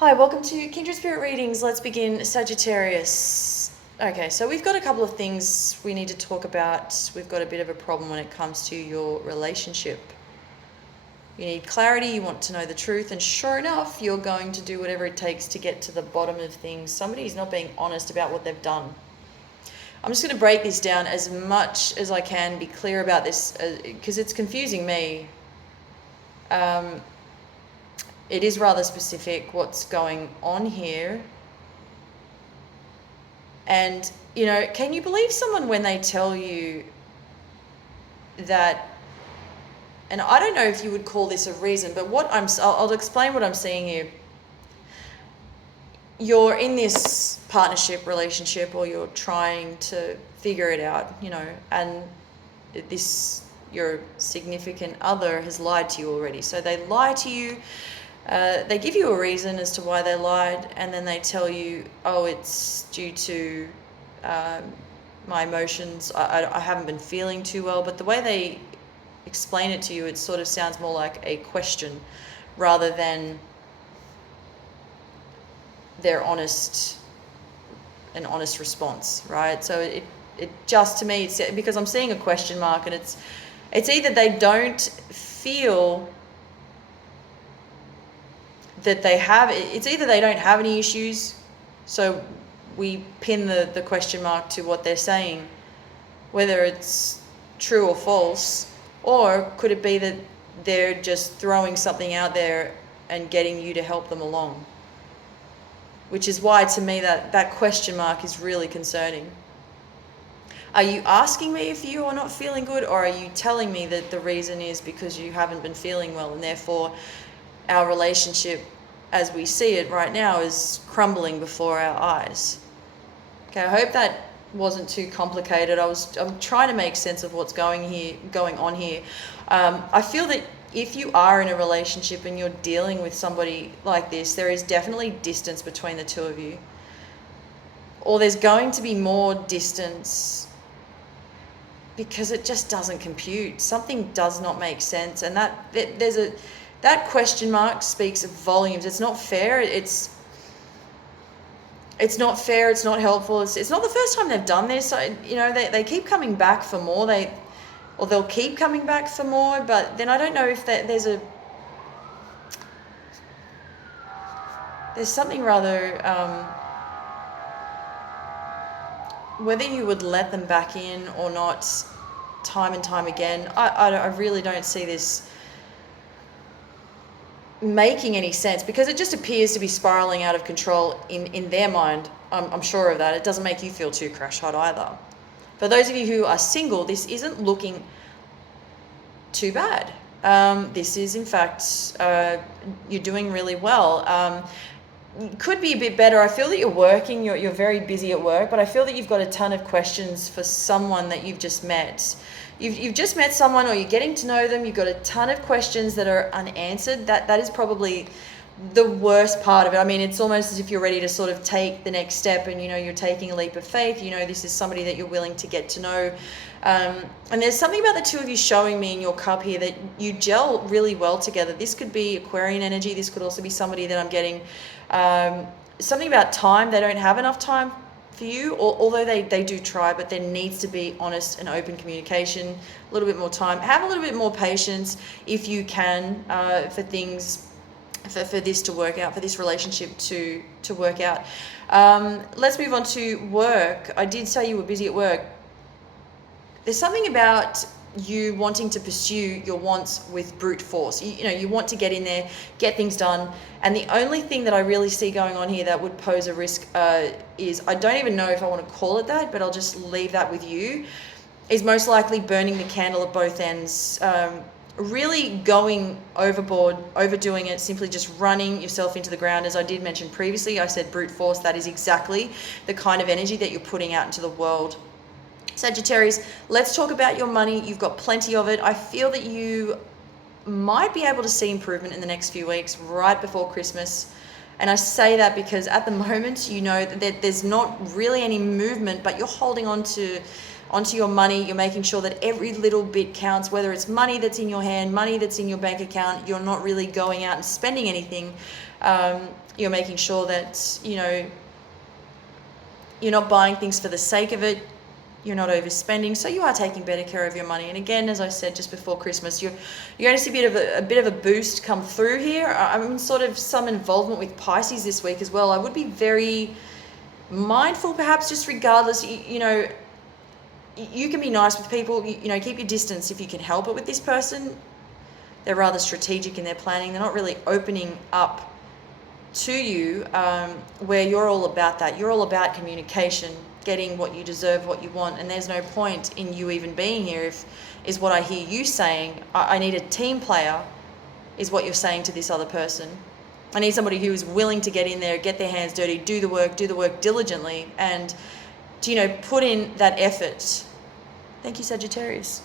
Hi, welcome to Kindred Spirit Readings. Let's begin, Sagittarius. Okay, so we've got a couple of things we need to talk about. We've got a bit of a problem when it comes to your relationship. You need clarity, you want to know the truth, and sure enough, you're going to do whatever it takes to get to the bottom of things. Somebody's not being honest about what they've done. I'm just going to break this down as much as I can, be clear about this, because it's confusing me. It is rather specific what's going on here. And, can you believe someone when they tell you that, and I don't know if you would call this a reason, but I'll explain what I'm seeing here. You're in this partnership relationship, or you're trying to figure it out, and your significant other has lied to you already. So they lie to you. They give you a reason as to why they lied, and then they tell you, oh, it's due to my emotions. I haven't been feeling too well. But the way they explain it to you, it sort of sounds more like a question rather than their honest response, right? So it just, to me, it's because I'm seeing a question mark, and it's either they don't feel that it's either they don't have any issues, so we pin the question mark to what they're saying, whether it's true or false, or could it be that they're just throwing something out there and getting you to help them along? Which is why, to me, that question mark is really concerning. Are you asking me if you are not feeling good, or are you telling me that the reason is because you haven't been feeling well, and therefore our relationship as we see it right now is crumbling before our eyes? Okay, I hope that wasn't too complicated. I'm trying to make sense of what's going on here. I feel that if you are in a relationship and you're dealing with somebody like this, there is definitely distance between the two of you. Or there's going to be more distance because it just doesn't compute. Something does not make sense, and that question mark speaks volumes. It's not fair. It's not fair. It's not helpful. It's not the first time they've done this. They keep coming back for more. They'll keep coming back for more. But then I don't know if there's something rather whether you would let them back in or not, time and time again. I really don't see this making any sense, because it just appears to be spiraling out of control in their mind. I'm sure of that. It doesn't make you feel too crash hot either. For those of you who are single, this isn't looking too bad. This is, in fact, you're doing really well. Could be a bit better. I feel that you're working, you're very busy at work, but I feel that you've got a ton of questions for someone that you've just met. You've just met someone, or you're getting to know them. You've got a ton of questions that are unanswered. That is probably the worst part of it. I mean, it's almost as if you're ready to sort of take the next step, and you're taking a leap of faith. This is somebody that you're willing to get to know. And there's something about the two of you showing me in your cup here that you gel really well together. This could be Aquarian energy. This could also be somebody that I'm getting something about time. They don't have enough time for you, although they do try, but there needs to be honest and open communication, a little bit more time. Have a little bit more patience if you can, for things, for this to work out, for this relationship to work out. Let's move on to work. I did say you were busy at work. There's something about you wanting to pursue your wants with brute force. You want to get in there, get things done. And the only thing that I really see going on here that would pose a risk is, I don't even know if I want to call it that, but I'll just leave that with you, is most likely burning the candle at both ends. Really going overboard, overdoing it, simply just running yourself into the ground. As I did mention previously, I said brute force. That is exactly the kind of energy that you're putting out into the world. Sagittarius, let's talk about your money. You've got plenty of it. I feel that you might be able to see improvement in the next few weeks, right before Christmas. And I say that because at the moment, that there's not really any movement, but you're holding on to onto your money. You're making sure that every little bit counts, whether it's money that's in your hand, money that's in your bank account. You're not really going out and spending anything. You're making sure that, you're not buying things for the sake of it. You're not overspending, so you are taking better care of your money. And again, as I said just before Christmas, you're going to see a bit of a boost come through here. I'm sort of some involvement with Pisces this week as well. I would be very mindful, perhaps, just regardless. You can be nice with people. Keep your distance if you can help it with this person. They're rather strategic in their planning. They're not really opening up to you, where you're all about that. You're all about communication, getting what you deserve, what you want, and there's no point in you even being here is what I hear you saying. I need a team player, is what you're saying to this other person. I need somebody who is willing to get in there, get their hands dirty, do the work diligently, and to, put in that effort. Thank you, Sagittarius.